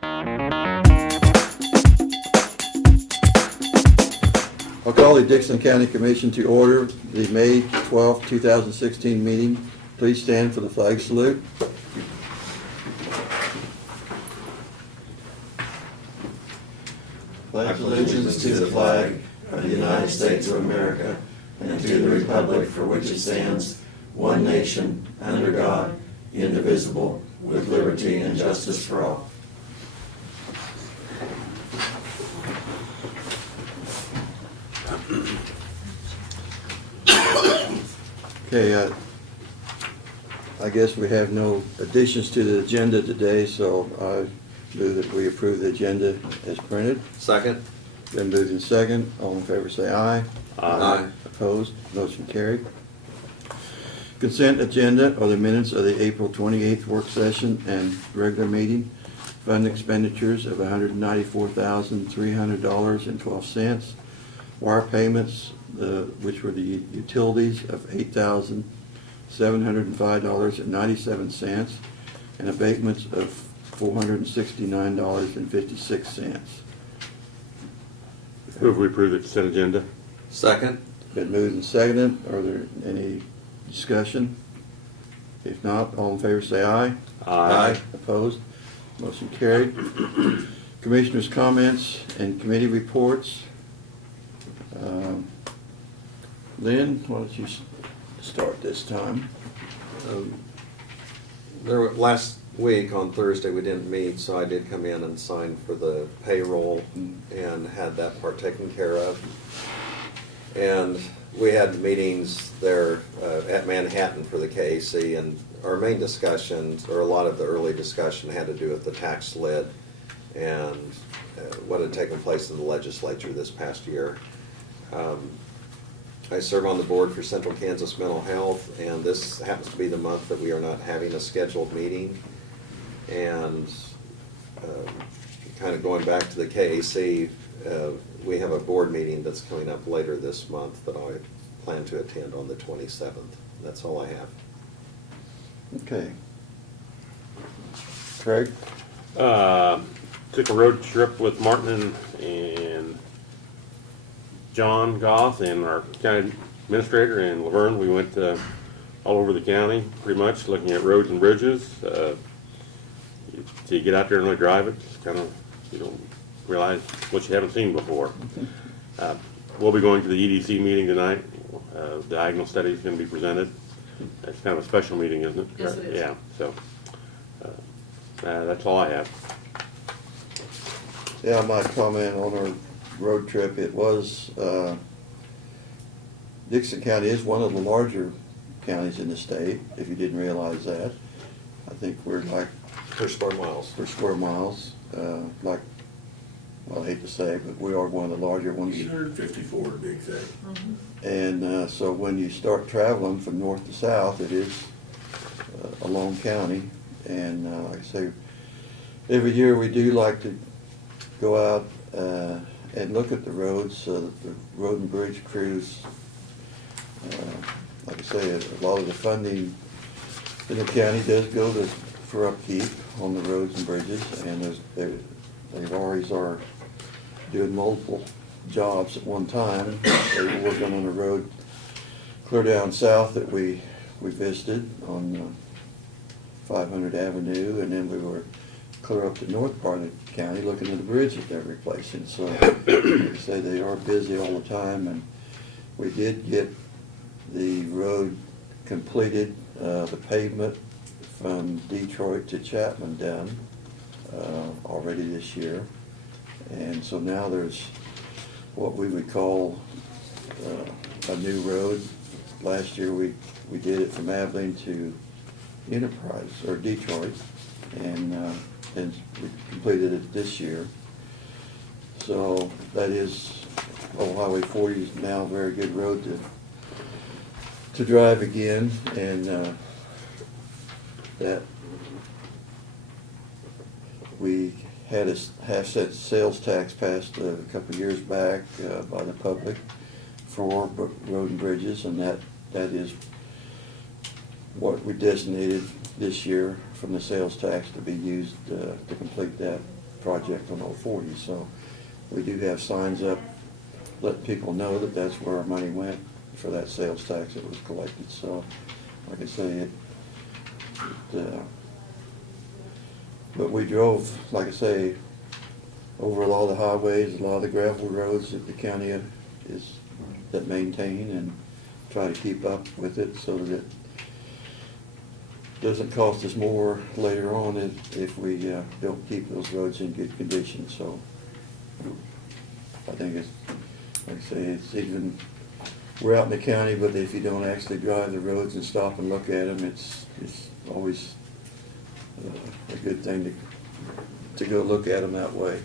I'll call the Dixon County Commission to order the May 12, 2016 meeting. Please stand for the flag salute. Pledge allegiance to the flag of the United States of America and to the republic for which it stands, one nation, under God, indivisible, with liberty and justice for all. Okay, I guess we have no additions to the agenda today, so I move that we approve the agenda as printed. Second. Then moved in second. All in favor say aye. Aye. Opposed? Motion carried. Consent agenda are the minutes of the April 28th work session and regular meeting. Fund expenditures of $194,300.12. Wire payments, which were the utilities, of $8,705.97, and abatements of $469.56. Move we approve the consent agenda. Second. Been moved and seconded. Are there any discussion? If not, all in favor say aye. Aye. Opposed? Motion carried. Commissioners' comments and committee reports. Lynn, why don't you start this time? Last week on Thursday we didn't meet, so I did come in and sign for the payroll and had that part taken care of. And we had meetings there at Manhattan for the KAC, and our main discussions, or a lot of the early discussion, had to do with the tax lid and what had taken place in the legislature this past year. I serve on the board for Central Kansas Mental Health, and this happens to be the month that we are not having a scheduled meeting. And kind of going back to the KAC, we have a board meeting that's coming up later this month that I plan to attend on the 27th. That's all I have. Okay. Craig? Took a road trip with Martin and John Goff and our county administrator and Laverne. We went all over the county, pretty much, looking at roads and bridges. To get out there and really drive it, it's kind of, you don't realize what you haven't seen before. We'll be going to the EDC meeting tonight. Diagonal study is going to be presented. It's kind of a special meeting, isn't it? Yes, it is. Yeah, so that's all I have. Yeah, I might comment on our road trip. It was, Dixon County is one of the larger counties in the state, if you didn't realize that. I think we're like, Per square miles. per square miles, like, well, I hate to say, but we are one of the larger ones. 854 to be exact. And so when you start traveling from north to south, it is a long county. And like I say, every year we do like to go out and look at the roads so that the road and bridge crews, like I say, a lot of the funding in the county does go for upkeep on the roads and bridges, and they always are doing multiple jobs at one time. They were working on a road clear down south that we visited on 500 Avenue, and then we were clear up the north part of the county looking at the bridge that they're replacing. So like I say, they are busy all the time, and we did get the road completed, the pavement from Detroit to Chapman done already this year. And so now there's what we would call a new road. Last year we did it from Abilene to Enterprise, or Detroit, and we completed it this year. So that is, Old Highway 40 is now a very good road to drive again, and that we had a half-cent sales tax passed a couple of years back by the public for road and bridges, and that is what we designated this year from the sales tax to be used to complete that project on Old 40. So we do have signs up, letting people know that that's where our money went for that sales tax that was collected. So, like I say, but we drove, like I say, over a lot of the highways, a lot of the gravel roads that the county that maintain, and try to keep up with it so that it doesn't cost us more later on if we don't keep those roads in good condition. So I think it's, like I say, it's even, we're out in the county, but if you don't actually drive the roads and stop and look at them, it's always a good thing to go look at them that way.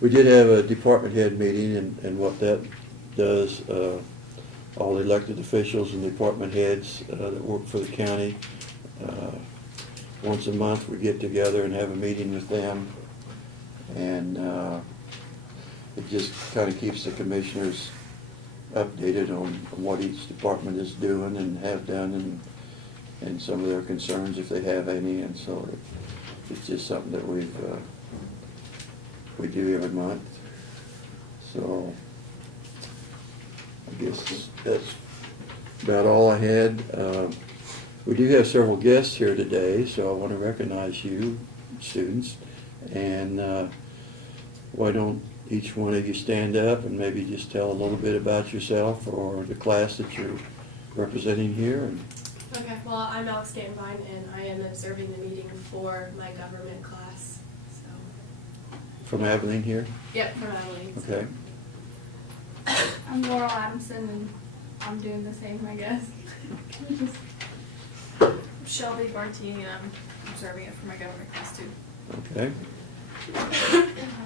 We did have a department head meeting, and what that does, all the elected officials and department heads that work for the county, once a month we get together and have a meeting with them, and it just kind of keeps the commissioners updated on what each department is doing and have done, and some of their concerns if they have any. And so it's just something that we do every month. So I guess that's about all I had. We do have several guests here today, so I want to recognize you, students, and why don't each one of you stand up and maybe just tell a little bit about yourself or the class that you're representing here. Okay, well, I'm Alex Danvine, and I am observing the meeting for my government class. So, From Abilene here? yep, from Abilene. so. Okay. I'm Laurel Adamson, and I'm doing the same, I guess. Shelby Bartini, and I'm observing it for my government class too. Okay. I'm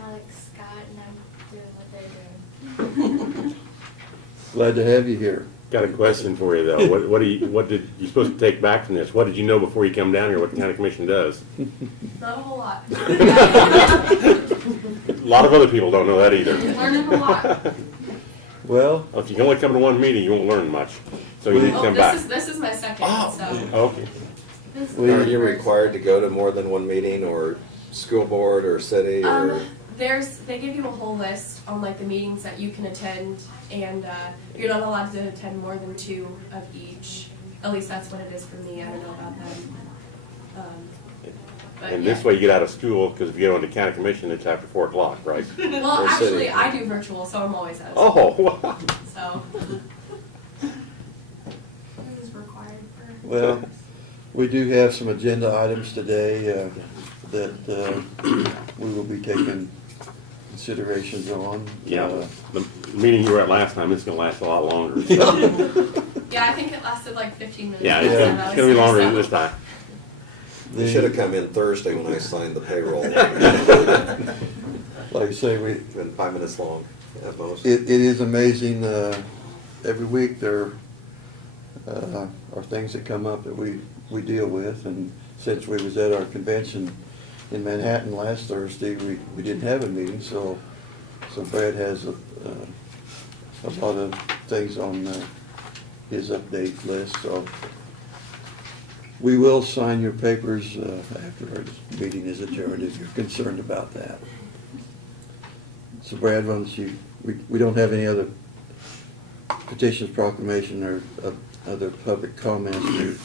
Alex Scott, and I'm doing what they're doing. Glad to have you here. Got a question for you though. What did you supposed to take back from this? What did you know before you come down here? What the county commission does? Not a whole lot. A lot of other people don't know that either. Learning a lot. Well, If you can only come to one meeting, you won't learn much. So you need to Well, come back. this is my second, so. Okay. This We- Are you required to go to more than one meeting, or school board, or city, or? They give you a whole list on like the meetings that you can attend, and you're not allowed to attend more than 2 of each. At least that's what it is for me. I don't know about them. But And yeah. this way you get out of school, because if you get on the county commission, it's after 4 o'clock, right? Well, Or actually, city. I do virtual, so I'm always out of school. Oh, wow. So, This is required for. well, we do have some agenda items today that we will be taking considerations on. Yeah, the meeting you were at last time, it's gonna last a lot longer. yeah, I think it lasted like 15 minutes. Yeah, Yeah. it's gonna be longer than this time. You should have come in Thursday when I signed the payroll. Like I say, Been 5 minutes long at most. it is amazing. Every week there are things that come up that we deal with, and since we was at our convention in Manhattan last Thursday, we didn't have a meeting, so Brad has a lot of things on his update list. So we will sign your papers after our meeting is adjourned if you're concerned about that. So Brad, why don't you, we don't have any other petitions, proclamation, or other public comments.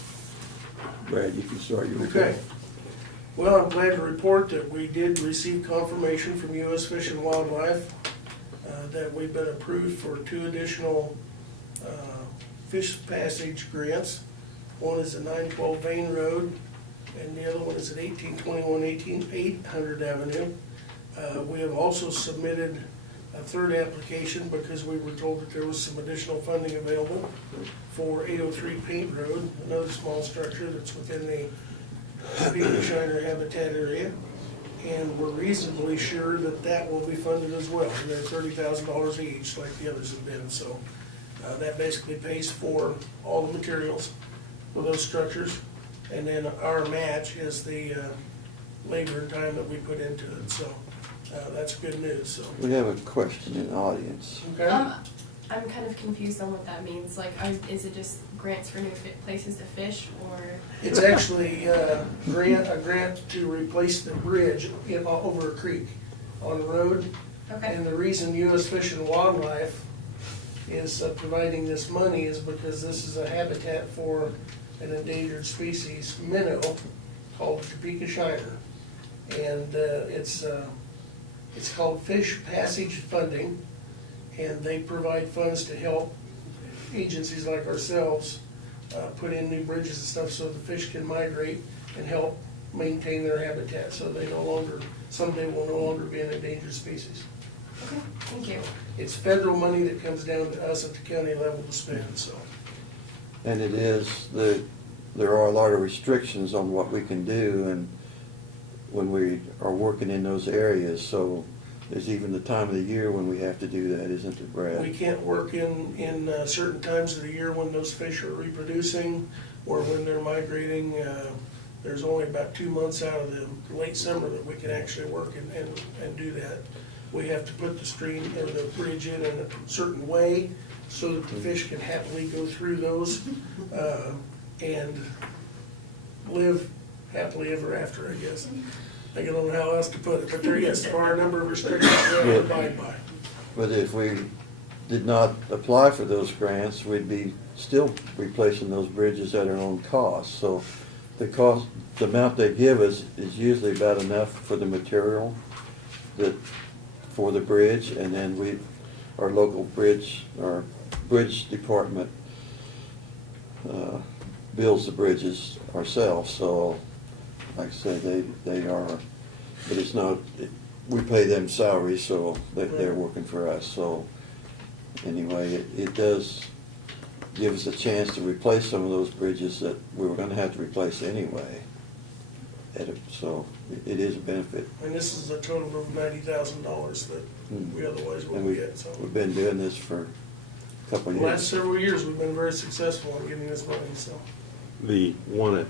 Brad, you can start your report. Okay. Well, I'm glad to report that we did receive confirmation from U.S. Fish and Wildlife that we've been approved for 2 additional fish passage grants. One is at 912 Vane Road, and the other one is at 1821 800 Avenue. We have also submitted a 3rd application because we were told that there was some additional funding available for 803 Paint Road, another small structure that's within the Peter Shiner habitat area. And we're reasonably sure that that will be funded as well, and they're $30,000 each like the others have been. So that basically pays for all the materials for those structures. And then our match is the labor and time that we put into it. So that's good news. So, We have a question in the audience. okay. I'm kind of confused on what that means. Like, is it just grants for new places to fish, or? It's actually a grant to replace the bridge over a creek on the road. Okay. And the reason U.S. Fish and Wildlife is providing this money is because this is a habitat for an endangered species, minnow, called Topeka shiner. And it's called Fish Passage Funding, and they provide funds to help agencies like ourselves put in new bridges and stuff so the fish can migrate and help maintain their habitat, so they someday will no longer be an endangered species. Okay, thank you. It's federal money that comes down to us at the county level to spend, so. And there are a lot of restrictions on what we can do and when we are working in those areas, so there's even the time of the year when we have to do that, isn't it, Brad? We can't work in certain times of the year when those fish are reproducing or when they're migrating. There's only about 2 months out of the late summer that we can actually work and do that. We have to put the stream or the bridge in a certain way so that the fish can happily go through those and live happily ever after, I guess. I don't know how else to put it, but there are a number of restrictions we have to abide by. But if we did not apply for those grants, we'd be still replacing those bridges at our own cost. So the amount they give us is usually about enough for the material for the bridge, and then our local bridge department builds the bridges ourselves. So like I said, they are, but it's not, we pay them salaries, so they're working for us. So anyway, it does give us a chance to replace some of those bridges that we were gonna have to replace anyway. So it is a benefit. And this is a total of $90,000 that we otherwise And wouldn't get, so. we've been doing this for a couple of The years. last several years, we've been very successful in getting this money, so. The one at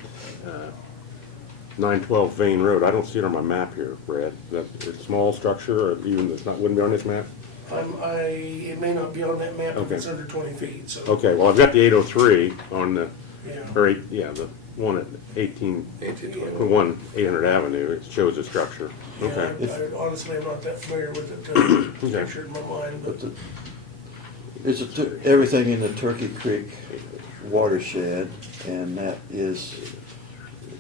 912 Vane Road, I don't see it on my map here, Brad. That it's a small structure, or even wouldn't be on this map? It may not be on that map if Okay. it's under 20 feet, so. Okay, well, I've got the 803 on the, Yeah. the one at 1820. 800 Avenue. It shows the structure. Yeah, Okay. I honestly am not that familiar with it, Okay. pictured in my mind, but. It's everything in the Turkey Creek watershed, and that is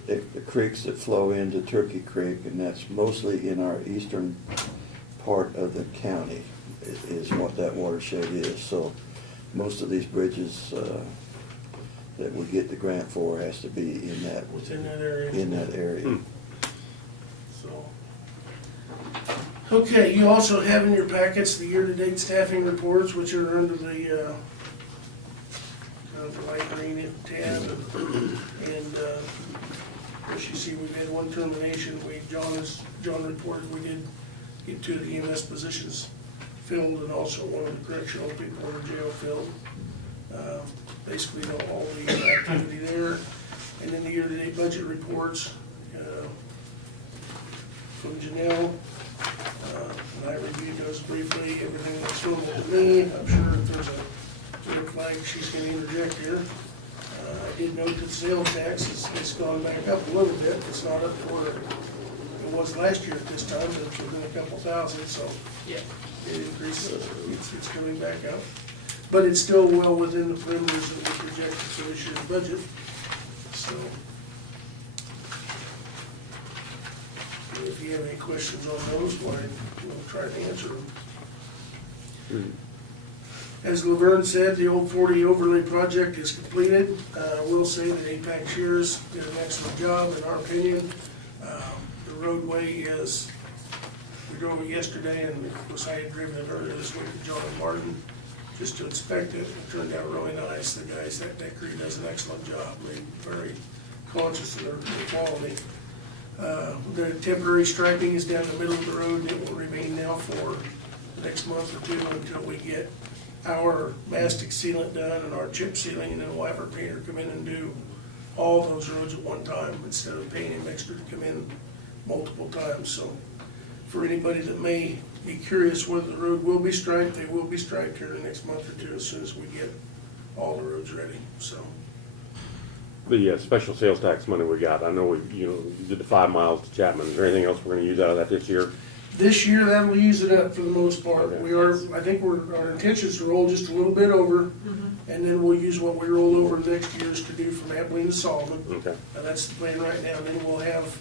the creeks that flow into Turkey Creek, and that's mostly in our eastern part of the county is what that watershed is. So most of these bridges that we get the grant for has to be in that Within that area. Hmm. So. Okay, you also have in your packets the year-to-date staffing reports, which are under the light green tab. And as you see, we've had one termination. John reported we did get 2 of the EMS positions filled, and also one of the correctional people in the jail filled. Basically, all the activity there. And then the year-to-date budget reports from Janelle. And I reviewed those briefly, everything looks normal to me. I'm sure if there's a red flag, she's gonna interject here. I did note that sales tax has gone back up a little bit. It's not up to where it was last year at this time, but it's within a couple thousand, so. Yeah. It increased, it's coming back up. But it's still well within the parameters that we projected for this year's budget, so. If you have any questions on those, we'll try to answer them. As Laverne said, the Old 40 overlay project is completed. We'll say that APAC Shears did an excellent job, in our opinion. The roadway is, we drove it yesterday, and of course I had driven it earlier this week with John and Martin, just to inspect it. It turned out really nice. The guys, that crew does an excellent job. They're very conscious of their quality. The temporary striping is down the middle of the road, and it will remain now for the next month or two until we get our mastic sealant done and our chip sealing, and then we'll have our painter come in and do all those roads at one time instead of paying him extra to come in multiple times. So for anybody that may be curious whether the road will be striped, they will be striped here in the next month or two as soon as we get all the roads ready. So the special sales tax money we got? I know we, did the 5 miles to Chapman. Is there anything else we're gonna use out of that this year? This year, that'll use it up for the most part. Okay. I think our intention is to roll just a little bit over, and then we'll use what we roll over next year's to do from Abilene to Solomon. Okay. That's the plan right now, and then we'll have,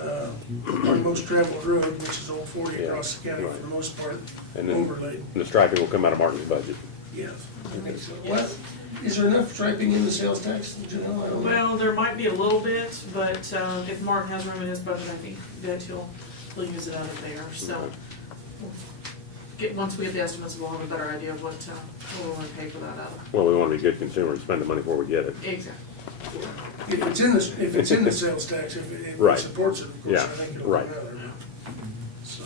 our most traveled road, which is Old 40 across the county for the most part, And then overlaid. and the striping will come out of Martin's budget. Yes, I think so. What, is there enough striping in the sales tax, Janelle? I don't know. Well, there might be a little bit, but if Martin has room in his budget, I think that he'll use it out of there, so. Okay. Once we have the estimates, we'll have a better idea of what we're gonna pay for that out of. Well, we want to be good consumers, spend the money before we get it. Exactly. If it's in the sales tax, if it Right. supports it, of course, I Yeah, think it'll right. come out of there. So.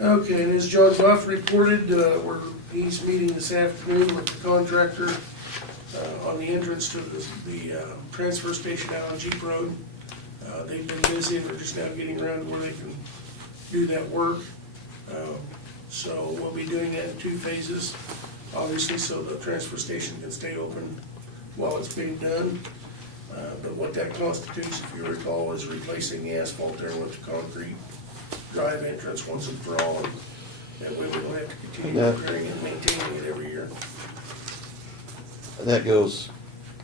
Okay, and as John Buff reported, he's meeting this afternoon with the contractor on the entrance to the transfer station out on Jeep Road. They've been busy, and they're just now getting around to where they can do that work. So we'll be doing that in 2 phases, obviously, so the transfer station can stay open while it's being done. But what that constitutes, if you recall, is replacing the asphalt there with the concrete drive entrance once and for all. And that way we don't have to continue Yeah. repairing it and maintaining it every year. And that goes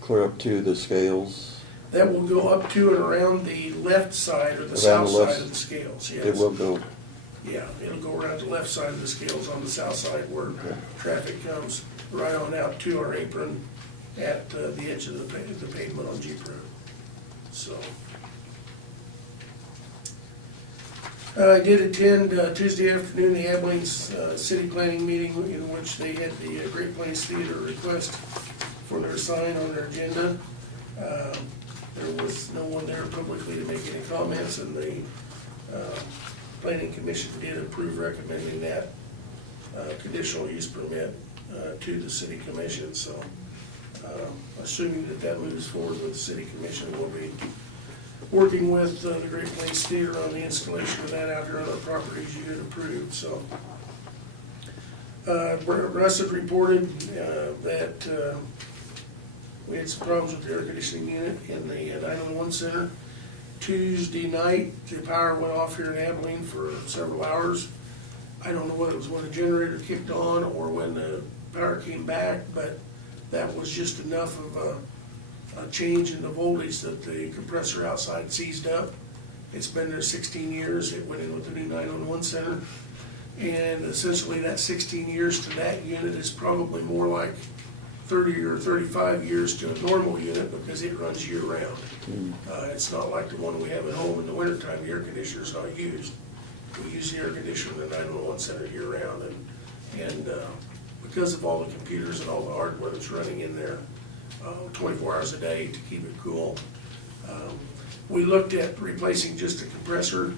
clear up to the scales. That will go up to and around the left side or the Around south the left- side of the scales, yes. It will go, Yeah, it'll go around the left side of the scales on the south side where traffic comes right on out to our apron at the edge of the pavement on Jeep Road. So. I did attend Tuesday afternoon the Abilene City Planning meeting in which they had the Great Plains Theater request for their sign on their agenda. There was no one there publicly to make any comments, and the Planning Commission did approve recommending that conditional use permit to the City Commission. So assuming that moves forward with the City Commission, we'll be working with the Great Plains Theater on the installation of that out here on our properties you had approved. So Russ had reported that we had some problems with the air conditioning unit in the 911 center. Tuesday night, the power went off here in Abilene for several hours. I don't know whether it was when the generator kicked on or when the power came back, but that was just enough of a change in the voltage that the compressor outside seized up. It's been there 16 years. It went in with the new 911 center. And essentially that 16 years to that unit is probably more like 30 or 35 years to a normal unit because it runs year round. It's not like the one we have at home in the wintertime. The air conditioner's not used. We use the air conditioner in the 911 center year round, and because of all the computers and all the hardware that's running in there 24 hours a day to keep it cool. We looked at replacing just a compressor,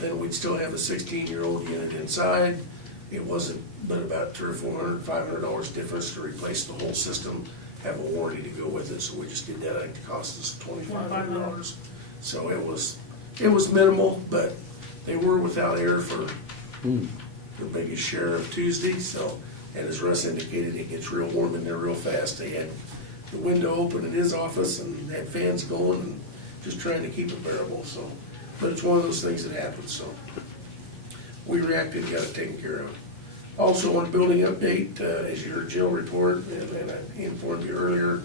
then we'd still have a 16-year-old unit inside. It wasn't but about $300 or $400, $500 difference to replace the whole system, have a warranty to go with it, so we just did that. I think it cost us $2,500. So it was minimal, but they were without air for the biggest share of Tuesday. So, and as Russ indicated, it gets real warm in there real fast. They had the window open in his office and had fans going and just trying to keep it bearable. So, but it's one of those things that happens. So we reacted, got it taken care of. Also on building update, as you heard Jill report, and I informed you earlier,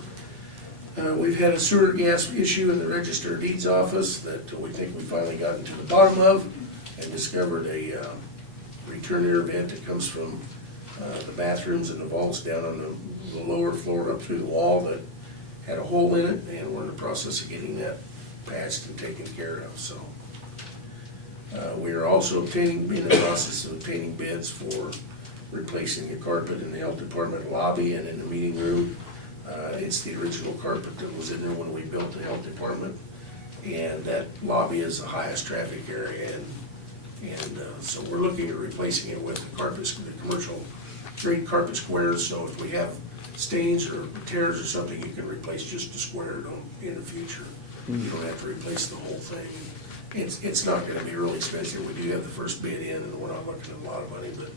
we've had a sewer gas issue in the Register of Deeds office that we think we finally gotten to the bottom of and discovered a return air vent that comes from the bathrooms and the vaults down on the lower floor up through the wall that had a hole in it, and we're in the process of getting that patched and taken care of. So we are also in the process of obtaining bids for replacing the carpet in the health department lobby and in the meeting room. It's the original carpet that was in there when we built the health department, and that lobby is the highest traffic area, and so we're looking at replacing it with the carpets, the commercial grade carpet squares. So if we have stains or tears or something, you can replace just the square in the future. You don't have to replace the whole thing. It's not going to be really expensive. We do have the first bid in, and we're not looking at a lot of money, but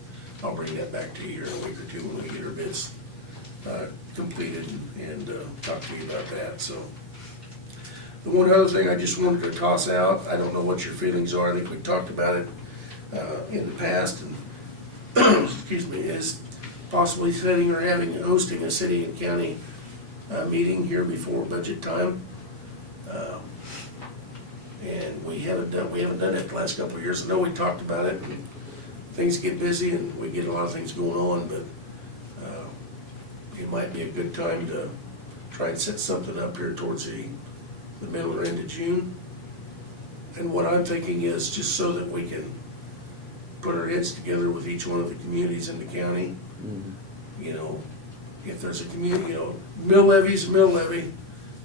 I'll bring that back to you here in a week or two when we get our bids completed and talk to you about that, so. The one other thing I just wanted to toss out, I don't know what your feelings are, I think we talked about it in the past, and, excuse me, is possibly setting or hosting a city and county meeting here before budget time. And we haven't done it the last couple of years. I know we talked about it, and things get busy and we get a lot of things going on, but it might be a good time to try and set something up here towards the middle or end of June. And what I'm thinking is just so that we can put our heads together with each one of the communities in the county. You know, if there's a community, you know, mill levy's a mill levy,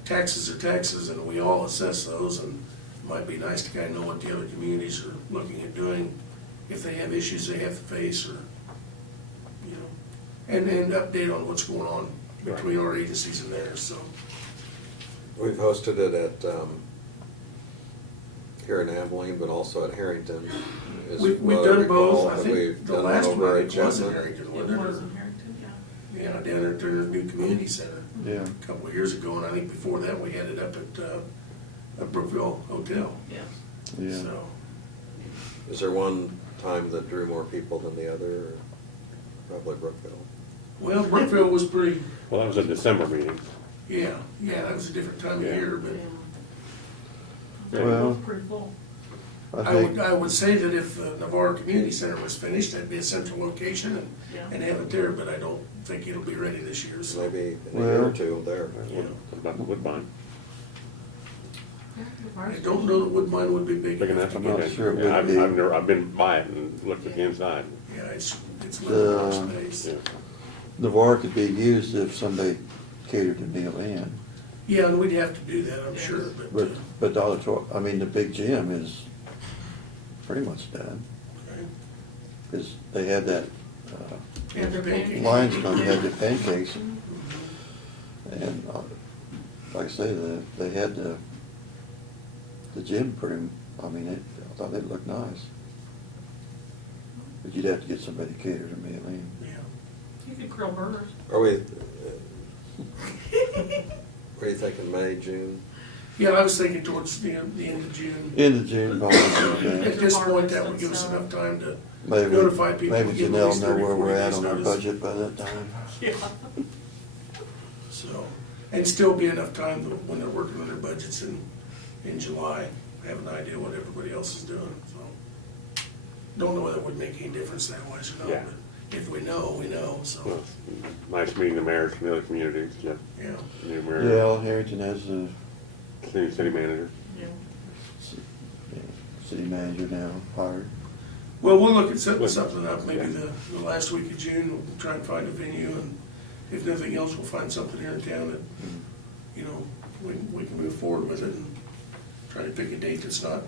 taxes are taxes, and we all assess those, and it might be nice to kind of know what the other communities are looking at doing, if they have issues they have to face, or, you know, and update on what's going on between our agencies and theirs, so. We've hosted it at, here in Abilene, but also at Harrington. is We've what done recall, both, I but think we've the done last over one, at it was in Chestnut. Harrington, It wasn't was it? in Harrington, yeah. Yeah, down there at their new community center Yeah. a couple of years ago, and I think before that, we had it up at Brookville Hotel, Yeah. Yeah. so. Is there one time that drew more people than the other, or probably Brookville? Well, Brookville was pretty, Well, that was a December meeting. yeah, that was a different time of Yeah. year, but Yeah. Well, Both pretty full. I would say that if the Navarre Community Center was finished, that'd be a central location Yeah. and have it there, but I don't think it'll be ready this year, so. Maybe in a year or Well- two there. Yeah. What about the Woodbine? I don't know that Woodbine would be big Big enough enough? to I'm get. not sure it Yeah, would be. I've been by it and looked at the inside. Yeah, it's a little more The- space. Yeah. Navarre could be used if somebody catered a meal in, Yeah, and we'd have to do that, I'm sure, but, but the auditorium, I mean, the big gym is pretty much done. okay. Because they had that, And the pancake. Lions Club had the pancakes, and, like I say, they had the gym pretty, I mean, I thought they looked nice. But you'd have to get somebody to cater to meal in. Yeah. You could grill burgers. Are we, what are you thinking, May, June? Yeah, I was thinking towards the end of June. End of June, probably, At this point, that would give us enough time to notify people. maybe give them at Janelle least know 30, where 40 we're at days on our notice. budget by that time. Yeah. So, and still be enough time that when they're working on their budgets in July, have an idea what everybody else is doing, so. Don't know whether it would make any difference that wise or not, Yeah. but if we know, so, Well, nice meeting the mayors from the other communities, Jeff, yeah. new mayor, Yeah, Harrington has a city manager. Yeah. city manager now hired. Well, we'll look at setting something up, maybe the last week of June, we'll try and find a venue, and if nothing else, we'll find something here in town that, you know, we can move forward with it and try to pick a date that's not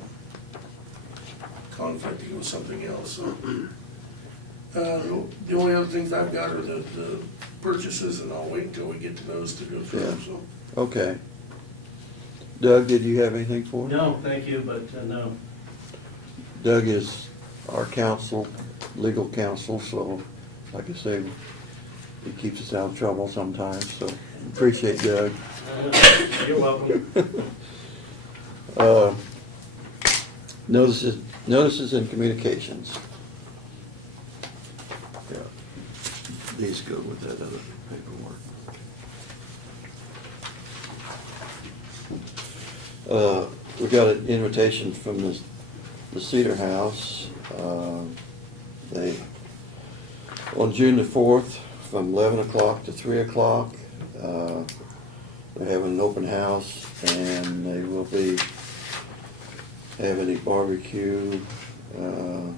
conflicting with something else, so. The only other things I've got are the purchases, and I'll wait until we get to those to go through, Yeah. so. Okay. Doug, did you have anything for us? No, thank you, but no. Doug is our counsel, legal counsel, so like I say, he keeps us out of trouble sometimes, so appreciate Doug. You're welcome. Notices and communications. Yeah. These go with that other paperwork. We got an invitation from the Cedar House. They, on June the 4th, from 11 o'clock to 3 o'clock, they're having an open house, and they will be having a barbecue, and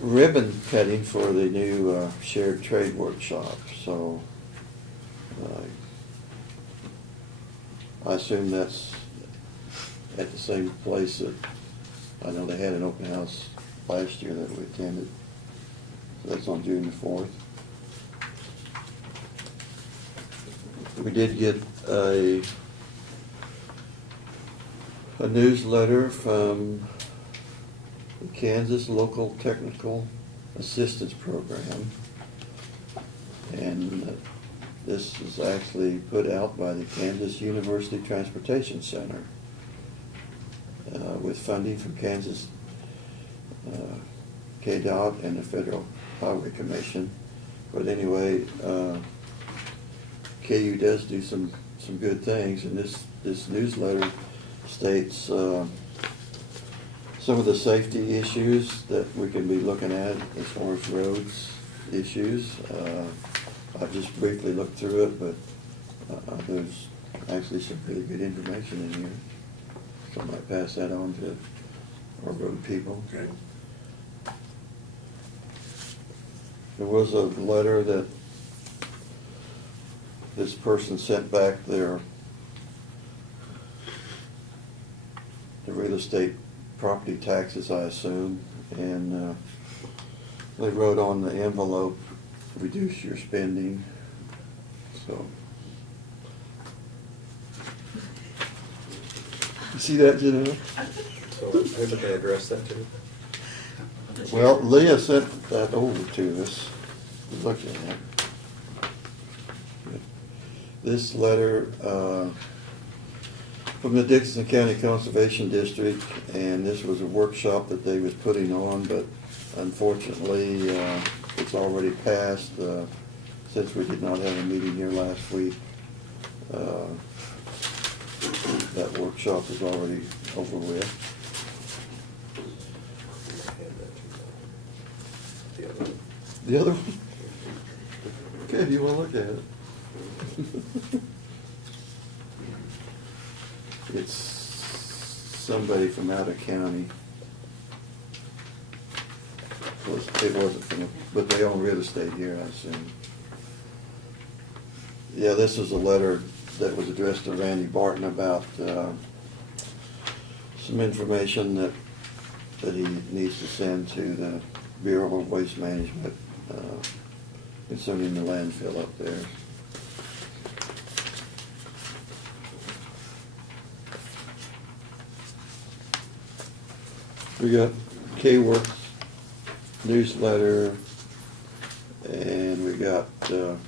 ribbon cutting for the new shared trade workshop, so I assume that's at the same place that, I know they had an open house last year that we attended. So that's on June the 4th. We did get a newsletter from the Kansas Local Technical assistance program. And this is actually put out by the Kansas University Transportation Center with funding from Kansas KDOT and the Federal Highway Commission. But anyway, KU does do some good things, and this newsletter states some of the safety issues that we can be looking at as far as roads issues. I just briefly looked through it, but there's actually some really good information in here. So I might pass that on to our road people. Okay. There was a letter that this person sent back the real estate property taxes, I assume, and they wrote on the envelope, reduce your spending, so. You see that, Janelle? So who did they address that to? Well, Leah sent that over to us, to look at. This letter from the Dixon County Conservation District, and this was a workshop that they was putting on, but unfortunately, it's already passed, since we did not have a meeting here last week. That workshop is already over with. The other one? Okay, do you want to look at it? It's somebody from out of county. It wasn't from, but they own real estate here, I assume. Yeah, this is a letter that was addressed to Randy Barton about some information that he needs to send to the Bureau of Waste Management concerning the landfill up there. We got K-Works newsletter, and we got a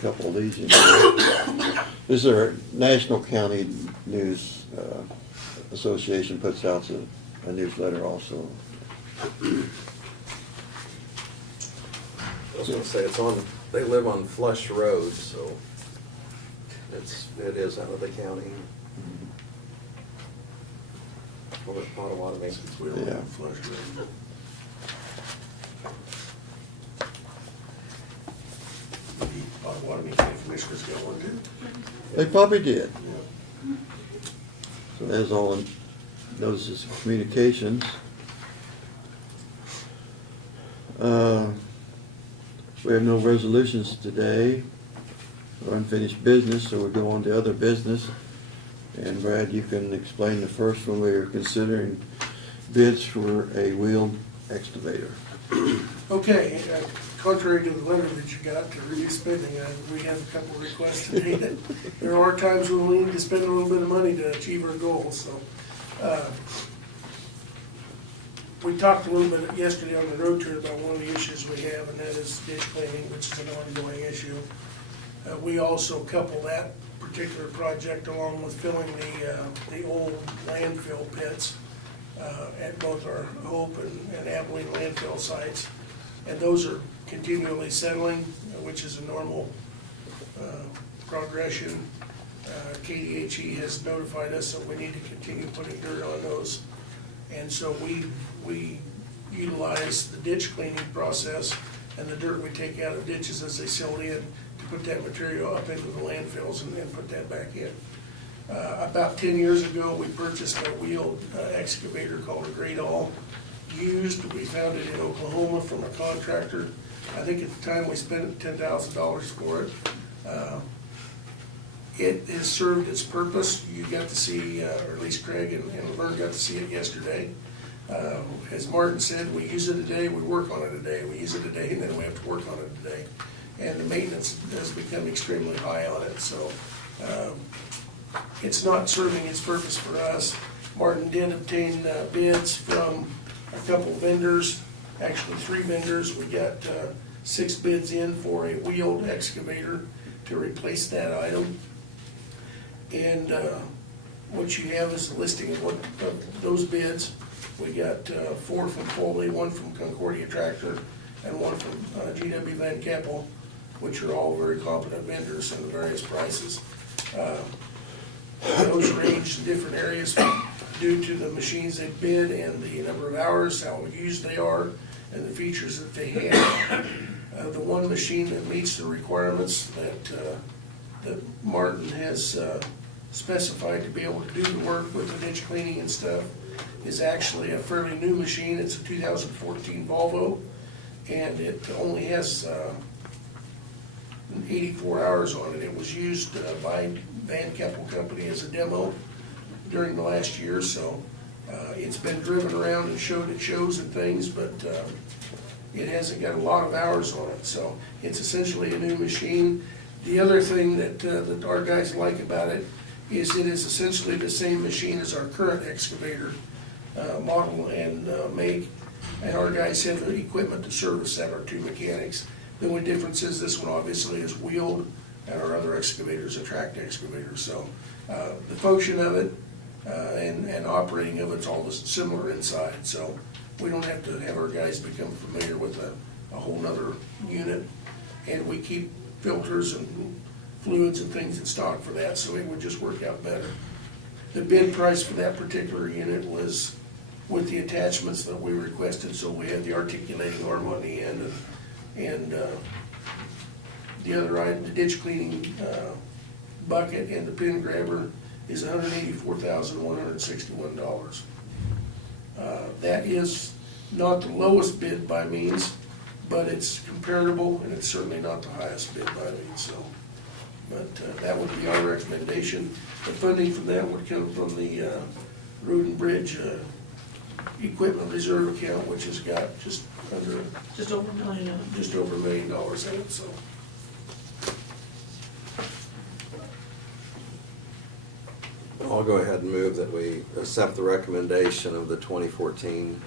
couple of these in here. This is our National County News Association puts out a newsletter also. I was gonna say, they live on Flush Road, so it is out of the county. Over at Potawatomi. Since we don't Yeah. have flush road. The Potawatomi County Commissioners got one too. They probably did. So there's all in notices of communications. We have no resolutions today or unfinished business, so we'll go on to other business. And Brad, you can explain the first one. We are considering bids for a wheeled excavator. Okay, contrary to the letter that you got to reduce spending, we have a couple of requests today that there are times when we need to spend a little bit of money to achieve our goals, so. We talked a little bit yesterday on the road trip about one of the issues we have, and that is ditch cleaning, which is an ongoing issue. We also couple that particular project along with filling the old landfill pits at both our Hope and Abilene landfill sites. And those are continually settling, which is a normal progression. KDHE has notified us that we need to continue putting dirt on those. And so we utilize the ditch cleaning process and the dirt we take out of ditches as they silt in to put that material up into the landfills and then put that back in. About 10 years ago, we purchased a wheeled excavator called a Great All used. We found it in Oklahoma from a contractor. I think at the time we spent $10,000 for it. It has served its purpose. You got to see, or at least Craig and Laverne got to see it yesterday. As Martin said, we use it a day, we work on it a day, we use it a day, and then we have to work on it a day. And the maintenance has become extremely high on it, so it's not serving its purpose for us. Martin did obtain bids from a couple vendors actually 3 vendors. We got 6 bids in for a wheeled excavator to replace that item. And what you have is a listing of those bids. We got 4 from Foley, 1 from Concordia Tractor, and 1 from GW Van Keppel, which are all very competent vendors and the various prices. Those range in different areas due to the machines they bid and the number of hours, how used they are, and the features that they have. The one machine that meets the requirements that Martin has specified to be able to do the work with the ditch cleaning and stuff is actually a fairly new machine. It's a 2014 Volvo, and it only has 84 hours on it. It was used by Van Keppel Company as a demo during the last year, so it's been driven around and showed at shows and things, but it hasn't got a lot of hours on it, so it's essentially a new machine. The other thing that our guys like about it is essentially the same machine as our current excavator model and make, and our guys have the equipment to service that, our 2 mechanics. The only difference is this one obviously is wheeled, and our other excavator's a tracked excavator. So the function of it and operating of it's all similar inside. So we don't have to have our guys become familiar with a whole nother unit. And we keep filters and fluids and things in stock for that, so it would just work out better. The bid price for that particular unit was with the attachments that we requested, so we had the articulating arm on the end and the other item, the ditch cleaning bucket and the pin grabber is $184,161. That is not the lowest bid by means, but it's comparable and it's certainly not the highest bid by means. So, but that would be our recommendation. The funding from that would come from the Road and Bridge Equipment Reserve account, which has got just over $1 million in it. So. I'll go ahead and move that we accept the recommendation of the 2014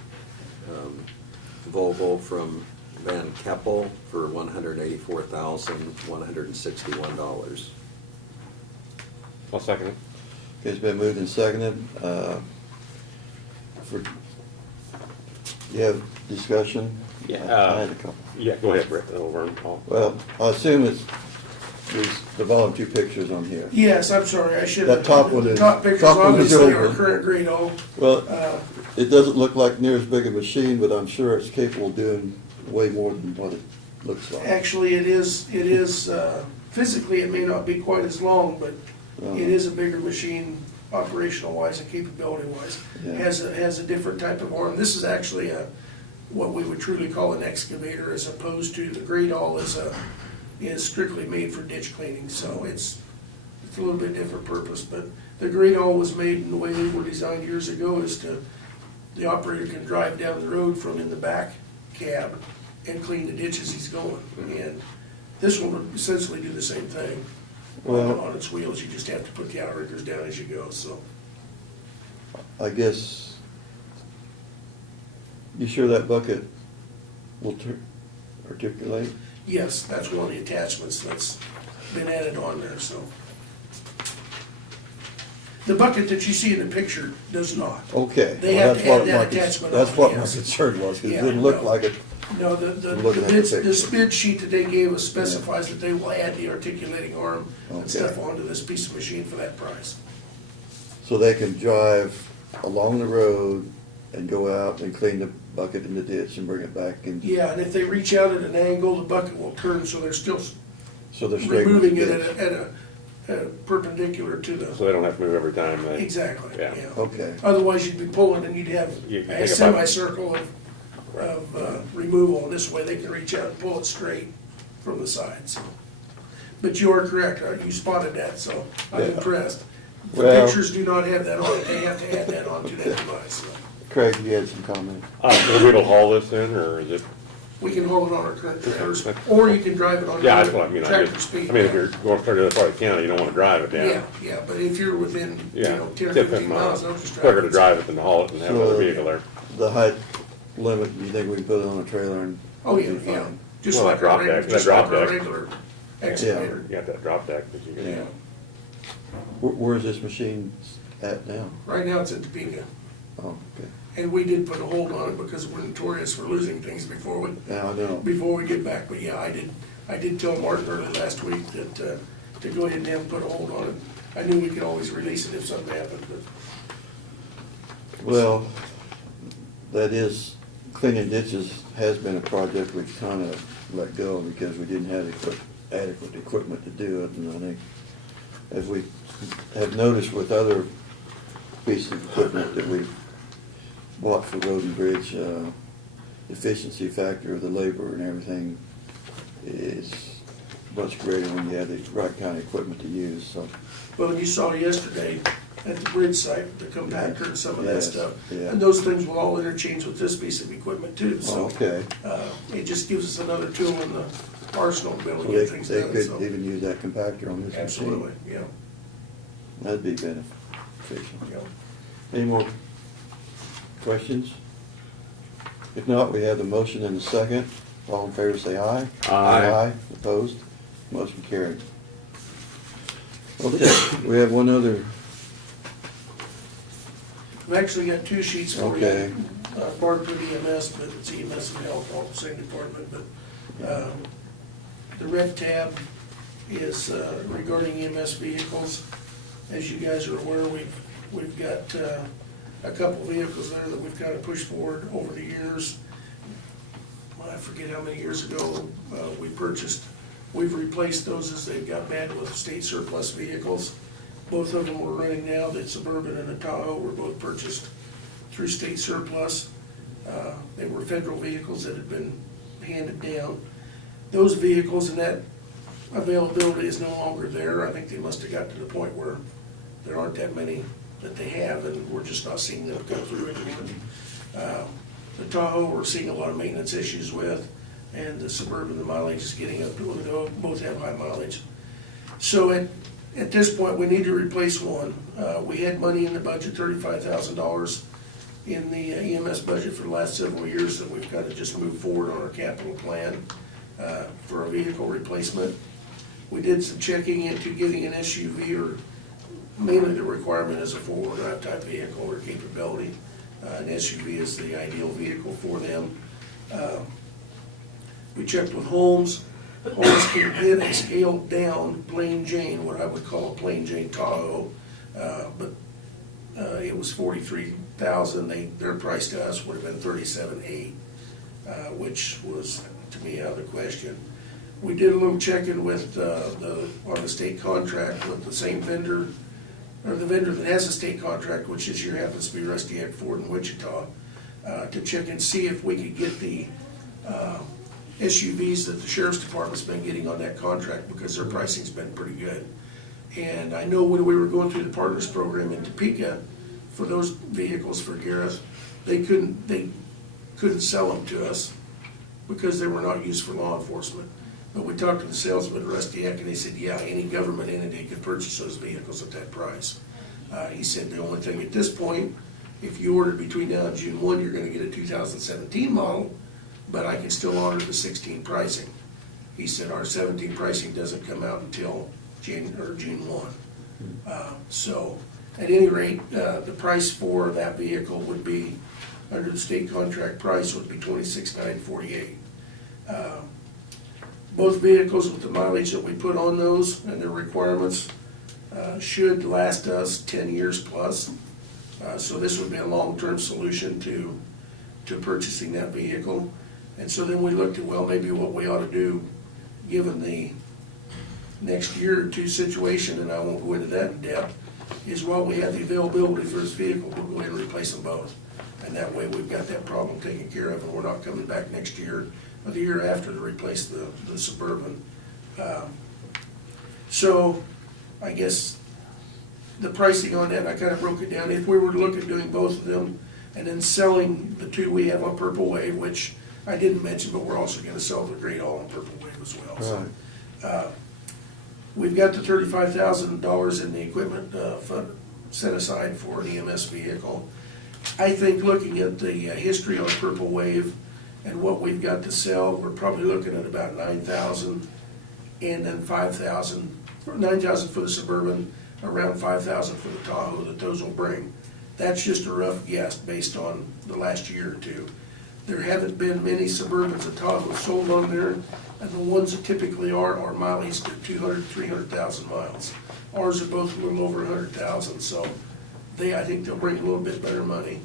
Volvo from Van Keppel for $184,161. I'll second it. Okay, it's been moved and seconded. You have discussion? Yeah, I had a couple. Yeah, go ahead, Brett, over and Paul. Well, I assume there's the bottom 2 pictures on here. Yes, I'm sorry, I should have. That top one is- The top pictures top one is obviously are over. current grade O. Well, it doesn't look like near as big a machine, but I'm sure it's capable of doing way more than what it looks like. Actually, it is, physically, it may not be quite as long, but it is a bigger machine operational wise and capability wise. Yeah. Has a different type of arm. This is actually what we would truly call an excavator, as opposed to the grade all is strictly made for ditch cleaning. So it's a little bit different purpose, but the grade all was made in the way they were designed years ago is the operator can drive down the road from in the back cab and clean the ditches he's going. And this one would essentially do the same thing. Well- On its wheels, you just have to put the outriggers down as you go, so. I guess, you sure that bucket will articulate? Yes, that's one of the attachments that's been added on there, so. The bucket that you see in the picture does not. Okay. They well, have that's to what add my that con- attachment That's on, what my yes. concern was, because it Yeah, didn't look no. like it. No, Looking at the picture. the bid sheet that they gave us specifies that they will add the articulating arm Okay. and stuff onto this piece of machine for that price. So they can drive along the road and go out and clean the bucket in the ditch and bring it back in. Yeah, and if they reach out at an angle, the bucket will turn, so they're still So they're straight with removing the it ditch. at a perpendicular to So the, they don't have to move every time they. exactly, Yeah. yeah. Okay. Otherwise, you'd be pulling and you'd have You can a take a semicircle of removal, and this way they can reach out and pull it straight from the sides. But you are correct, you spotted that, so I'm Yeah. impressed. The Well- pictures do not have that on it, they have to add that onto that device. So Craig, you had some comment? Will we haul this in, or is it? we can hold it on our current trailers, or you can drive it on Yeah, that's what I mean. tractor speed. I mean, if you're going to the other part of the county, you don't want to drive it down. Yeah, yeah, but if you're within, you Yeah, know, 10 or 10, 15 miles, I'll just drive Quicker to it. drive it than to haul it and have another So- vehicle there. The height limit, you think we can put it on a trailer and? Oh, yeah, it'll be yeah. fine? Just Well, like that drop our deck, regular, that just drop like our deck. regular excavator. You got that drop deck that you can. Yeah. Where's this machine at now? Right now it's at Topeka. Oh, okay. And we did put a hold on it because we're notorious for losing things before we Now, I get back. But yeah, I did tell Martin early last week that, to go ahead and have him put a hold on it. I knew we could always release it if something happened, but well, that is, cleaning ditches has been a project we've kind of let go because we didn't have adequate equipment to do it. And I think, as we have noticed with other pieces of equipment that we've bought for road and bridge, efficiency factor of the labor and everything is much greater when you have the right kind of equipment to use, so. well, you saw yesterday at the bridge site, the compactor and some of that Yes, stuff. yeah. And those things will all interchange with this piece of equipment too, so. Okay. It just gives us another tool in the arsenal to be able So to they get things they done, could so. even use that compactor on this machine. Absolutely, yeah, That'd be beneficial. yeah. Any more questions? If not, we have the motion and the second. All in favor say aye. Aye. Opposed? Motion carried. Okay, we have one other, I've actually got two sheets for you. okay. Barred put EMS, but it's EMS and health, all the same department, but, the red tab is, regarding EMS vehicles. As you guys are aware, we've got, a couple vehicles there that we've kind of pushed forward over the years. I forget how many years ago, we've replaced those as they've got bad with state surplus vehicles. Both of them we're running now, the Suburban and the Tahoe were both purchased through state surplus. They were federal vehicles that had been handed down. Those vehicles and that availability is no longer there. I think they must have got to the point where there aren't that many that they have, and we're just not seeing them come through anymore. The Tahoe, we're seeing a lot of maintenance issues with, and the Suburban, the mileage is getting up to it. Both have high mileage. So at this point, we need to replace one. We had money in the budget, $35,000 in the EMS budget for the last several years that we've got to just move forward on our capital plan for a vehicle replacement. We did some checking into getting an SUV, or mainly the requirement is a four-wheel drive type vehicle or capability. An SUV is the ideal vehicle for them. We checked with Holmes. Holmes can bid a scaled down plain Jane, what I would call a plain Jane Tahoe, but it was $43,000. Their price to us would have been $37,800, which was to me out of the question. We did a little checking with on the state contract with the same vendor, or the vendor that has a state contract, which this year happens to be Rusty Eck Ford in Wichita, to check and see if we could get the SUVs that the sheriff's department's been getting on that contract, because their pricing's been pretty good. And I know when we were going through the Partners Program in Topeka for those vehicles for Gareth, they couldn't sell them to us because they were not used for law enforcement. But we talked to the salesman, Rusty Eck, and he said, yeah, any government entity could purchase those vehicles at that price. He said the only thing at this point, if you order between now and June 1, you're gonna get a 2017 model, but I can still honor the 16 pricing. He said our 17 pricing doesn't come out until June 1. So at any rate, the price for that vehicle would be, under the state contract price, would be $26,948. Both vehicles with the mileage that we put on those and their requirements should last us 10 years plus. So this would be a long-term solution to purchasing that vehicle. And so then we looked at, well, maybe what we ought to do, given the next year or two situation, and I won't go into that in depth, is while we have the availability for this vehicle, we'll go ahead and replace them both. And that way we've got that problem taken care of, and we're not coming back next year or the year after to replace the Suburban. So I guess the pricing on that, I kind of broke it down. If we were to look at doing both of them and then selling the two we have on Purple Wave, which I didn't mention, but we're also gonna sell the Great All on Purple Wave as well. So, we've got the $35,000 in the equipment fund set aside for an EMS vehicle. I think looking at the history on Purple Wave and what we've got to sell, we're probably looking at about 9,000 and then 5,000, 9,000 for the Suburban, around 5,000 for the Tahoe that those will bring. That's just a rough guess based on the last year or two. There haven't been many Suburbans and Tahoes sold on there, and the ones that typically are mileage to 200, 300,000 miles. Ours are both a little over 100,000, so I think they'll bring a little bit better money.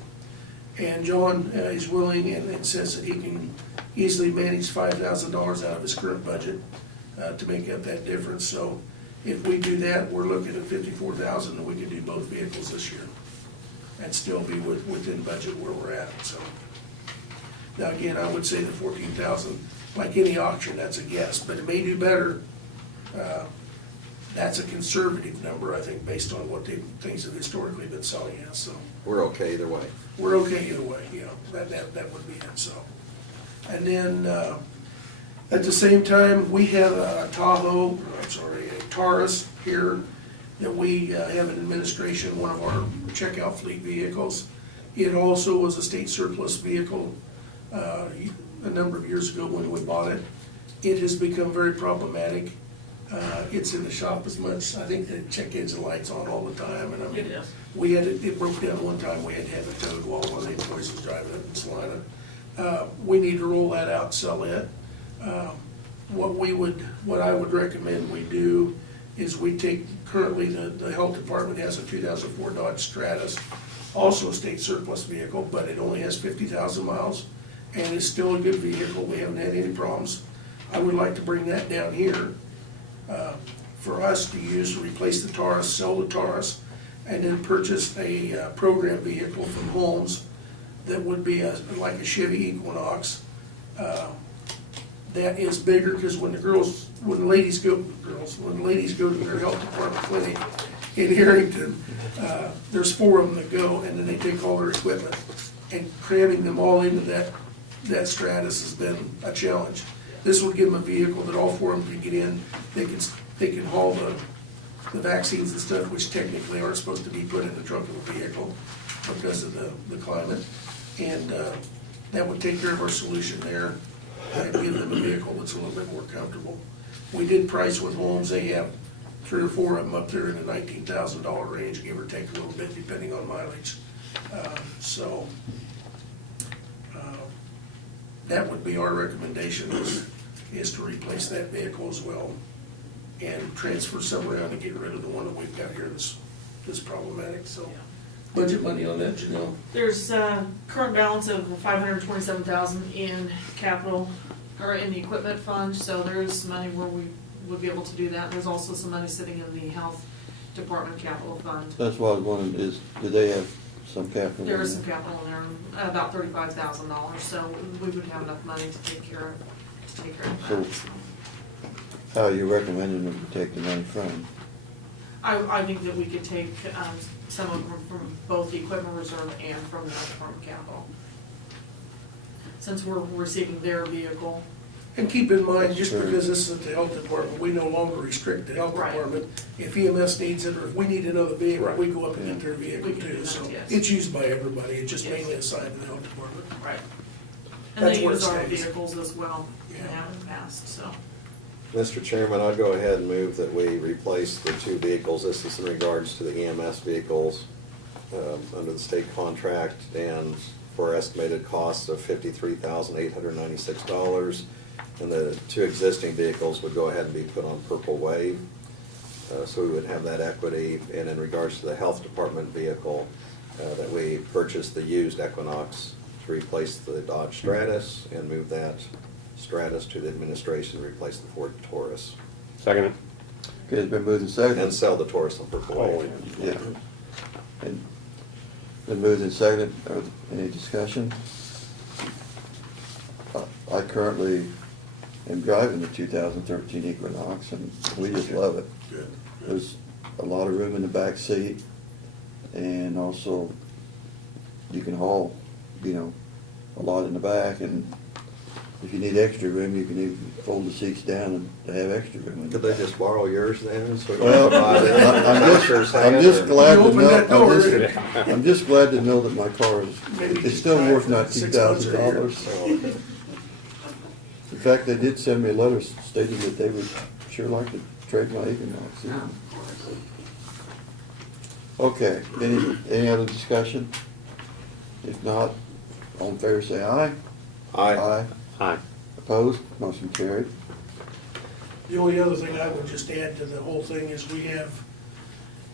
And John is willing and says that he can easily manage $5,000 out of his current budget to make up that difference. So if we do that, we're looking at 54,000, and we can do both vehicles this year and still be within budget where we're at, so. Now, again, I would say the 14,000, like any auction, that's a guess, but it may do better. That's a conservative number, I think, based on what things have historically been selling at, so. We're okay either way. We're okay either way, you know, that would be it, so. And then, at the same time, we have a Taurus here that we have in administration, one of our checkout fleet vehicles. It also was a state surplus vehicle a number of years ago when we bought it. It has become very problematic. It's in the shop as much, I think the check engine light's on all the time, and I mean, It is. we had it broke down one time, we had to have it towed while one of the employees was driving it in Salina. We need to roll that out, sell it. What I would recommend we do is we take, currently the health department has a 2004 Dodge Stratus, also a state surplus vehicle, but it only has 50,000 miles, and it's still a good vehicle, we haven't had any problems. I would like to bring that down here for us to use to replace the Taurus, sell the Taurus, and then purchase a program vehicle from Holmes that would be like a Chevy Equinox. That is bigger, because when the ladies go to their health department clinic in Harrington, there's 4 of them that go, and then they take all their equipment, and cramming them all into that Stratus has been a challenge. This would give them a vehicle that all 4 of them can get in. They can haul the vaccines and stuff, which technically aren't supposed to be put in the trunk of a vehicle because of the climate. And that would take care of our solution there and give them a vehicle that's a little bit more comfortable. We did price with Holmes. They have 3 or 4 of them up there in the $19,000 range, give or take a little bit, depending on mileage. That would be our recommendation, is to replace that vehicle as well and transfer some around to get rid of the one that we've got here that's problematic, so. Budget money on that, Janelle? There's current balance of $527,000 in capital, or in the equipment fund, so there's money where we would be able to do that. There's also some money sitting in the health department capital fund. That's what I was wondering, do they have some capital? There in is some there? capital in there, about $35,000, so we would have enough money to take care of that. So- How are you recommending them to take the money from? I think that we could take some of them from both the equipment reserve and from the department capital. Since we're receiving their vehicle. And keep in mind, just Sure. because this is at the health department, we no longer restrict the health Right. department. If EMS needs it, or if we need another vehicle, Right. we go up and get their vehicle We can do too, that, so. yes. It's used by everybody, it's just Yes. mainly assigned to the health department. Right. And That's they where it use our stays. vehicles as well, and Yeah. have in the past, so. Mr. Chairman, I'd go ahead and move that we replace the 2 vehicles. This is in regards to the EMS vehicles under the state contract, and for estimated costs of $53,896. And the 2 existing vehicles would go ahead and be put on Purple Wave. So we would have that equity. And in regards to the health department vehicle, that we purchase the used Equinox to replace the Dodge Stratus and move that Stratus to the administration, replace the Ford Taurus, Second it. Okay, it's been moved and seconded. and sell the Taurus on Purple Wave. Yeah. And been moved and seconded. Any discussion? I currently am driving the 2013 Equinox, and we just love it. Good. There's a lot of room in the back seat, and also you can haul, a lot in the back, and if you need extra room, you can even fold the seats down and have extra room. in the Could they back. just borrow yours then? So we can Well, provide it? I'm just glad You to open know, that door. I'm just glad to know that my car is, Maybe it's still worth not 6 months or a year. $2,000. So, In fact, they did send me a letter stating that they would sure like to trade my Equinox. Okay, any other discussion? If not, all in favor say aye. I, Aye. Opposed? Motion carried. The only other thing I would just add to the whole thing is we have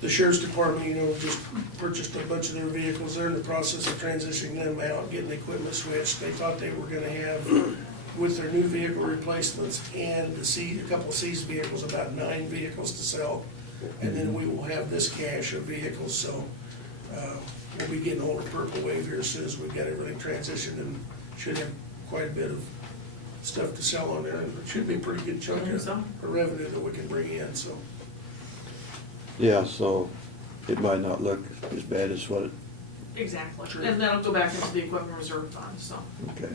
the sheriff's department, just purchased a bunch of their vehicles. They're in the process of transitioning them out, getting the equipment switched. They thought they were gonna have, with their new vehicle replacements and a couple of seized vehicles, about 9 vehicles to sell. And then we will have this cache of vehicles, so, we'll be getting hold of Purple Wave here as soon as we've got everything transitioned, and should have quite a bit of stuff to sell on there, and it should be a pretty good chunk of revenue that we can bring in, so. Yeah, so it might not look as bad as what it, Exactly, and that'll go back into the equipment reserve fund, so. okay.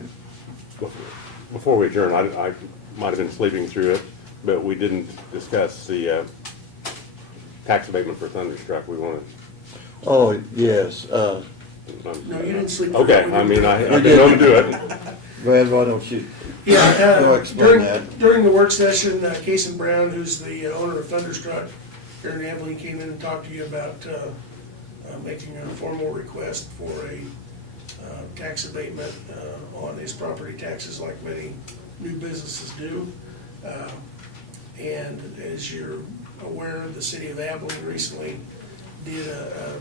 Before we adjourn, I might have been sleeping through it, but we didn't discuss the tax abatement for Thunderstruck. We wanted. Oh, yes, No, you didn't sleep. Okay, I mean, I've been known to do it. Brad, why don't you, Yeah, I'll explain that. during the work session, Cason Brown, who's the owner of Thunderstruck here in Abilene, came in and talked to you about making a formal request for a tax abatement on his property taxes like many new businesses do. And as you're aware, the city of Abilene recently did a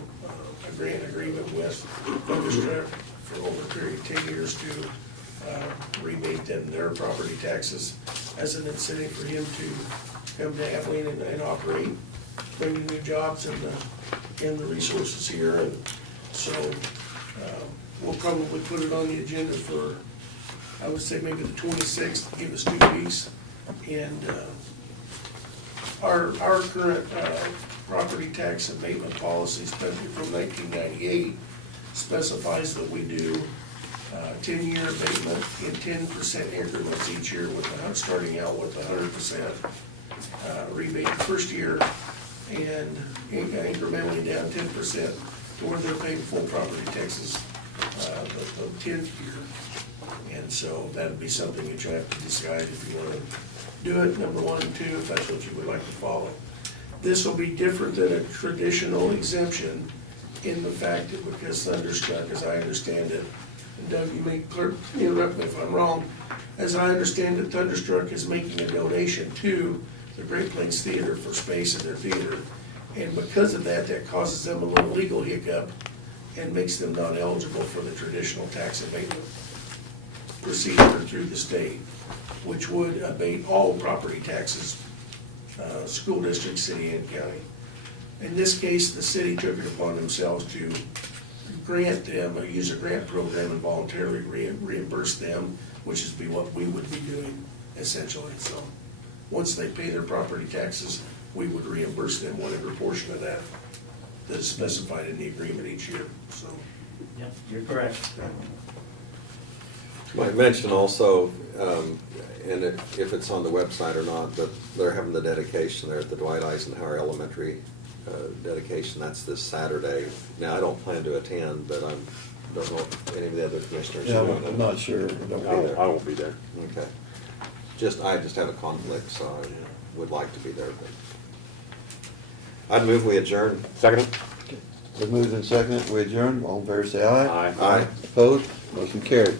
grant agreement with Thunderstruck for over a period of 10 years to rebate them their property taxes as an incentive for him to come to Abilene and operate, bring in new jobs and the resources here. And so we'll probably put it on the agenda for, I would say maybe the 26th, give us 2 weeks. And our current property tax abatement policy, especially from 1998, specifies that we do 10-year abatement in 10% increments each year, starting out with 100% rebate the first year and incrementally down 10% to where they're paying full property taxes the 10th year. And so that'd be something that you have to decide if you want to do it, number 1 and 2, if that's what you would like to follow. This will be different than a traditional exemption in the fact that because Thunderstruck, as I understand it, and Doug, you may interrupt me if I'm wrong, as I understand it, Thunderstruck is making a donation to the Great Plains Theater for space in their theater. And because of that, that causes them a little legal hiccup and makes them not eligible for the traditional tax abatement procedure through the state, which would abate all property taxes, school district, city, and county. In this case, the city took it upon themselves to grant them, use a grant program and voluntarily reimburse them, which is what we would be doing essentially. So once they pay their property taxes, we would reimburse them whatever portion of that that is specified in the agreement each year, so. Yep, you're correct. might mention also, and if it's on the website or not, but they're having the dedication there at the Dwight Eisenhower Elementary dedication. That's this Saturday. Now, I don't plan to attend, but I don't know if any of the other commissioners. Yeah, are. I'm not sure. Don't be there. I won't be there. Okay. I just have a conflict, so I would like to be there, but I'd move we adjourn. Second? So moved and seconded, we adjourn, all in favor say aye. Aye. Aye. Opposed? Motion carried.